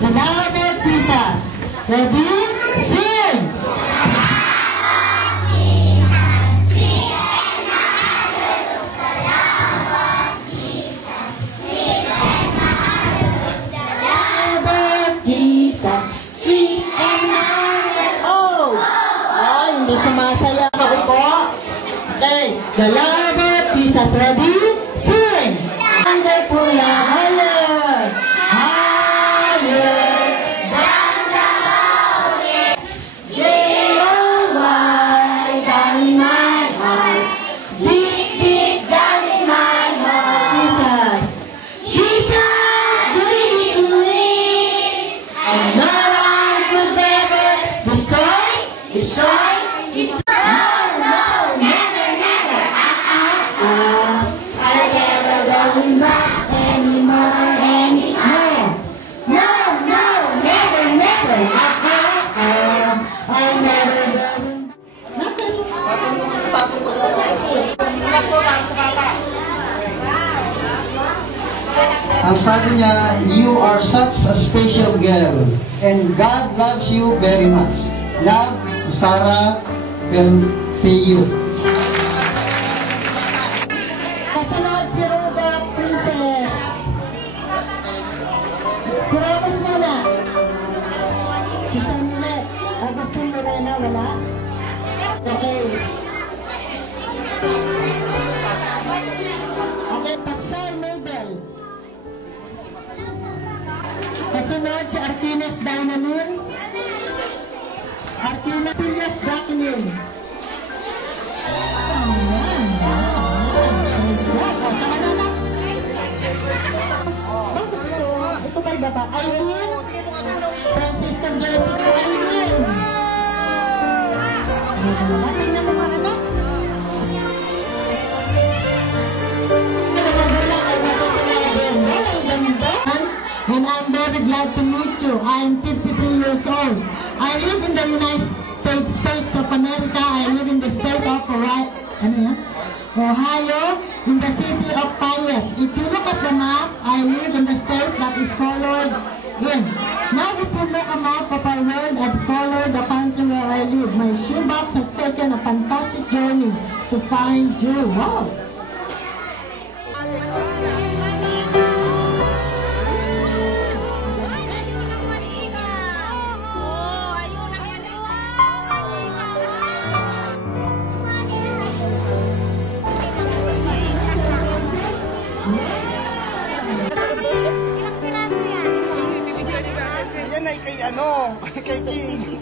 The love of Jesus. Ready? Sing! Sumasaya ako po. Okay. The love of Jesus. Ready? Sing! Wonderful higher. Higher than the mountain. They are wide down in my heart. Deep, deep down in my heart. Jesus. Jesus, believe in me. And no one could ever destroy. Ang sabi niya, you are such a special girl and God loves you very much. Love, Sarah Pelteyo. Kasunod si Robert Princess. Si Ramos muna. Si Samuel. Agustin Morena, wala? Okay. Okay, Paksal Mabel. Kasunod si Arquinas Dynamine. Arquina Pilias Jacqueline. Ito ba iba ba? Aileen Francisco Jessica Aileen. Tingnan mo mga anak. And I'm very glad to meet you. I'm 53 years old. I live in the United States of America. I live in the state of Ohio, in the city of Payette. If you look at the map, I live in the state that is colored in. Now if you look at a map of our world, I've colored the country where I live. My shoebox has taken a fantastic journey to find you. Wow! Yan ay kay kay King.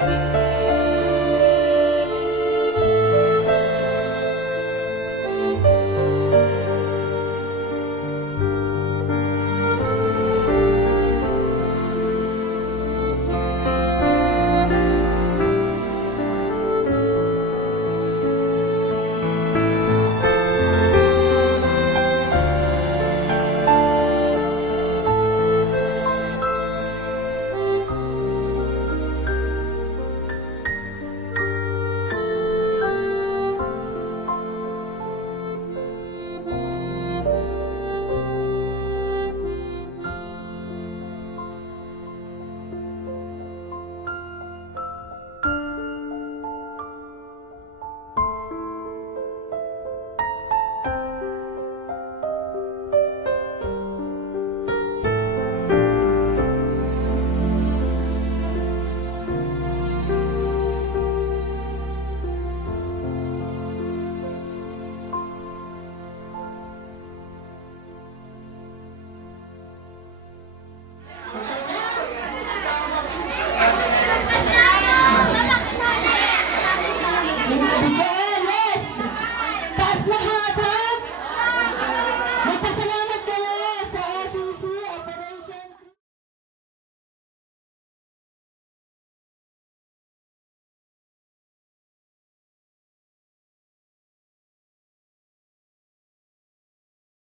Bye.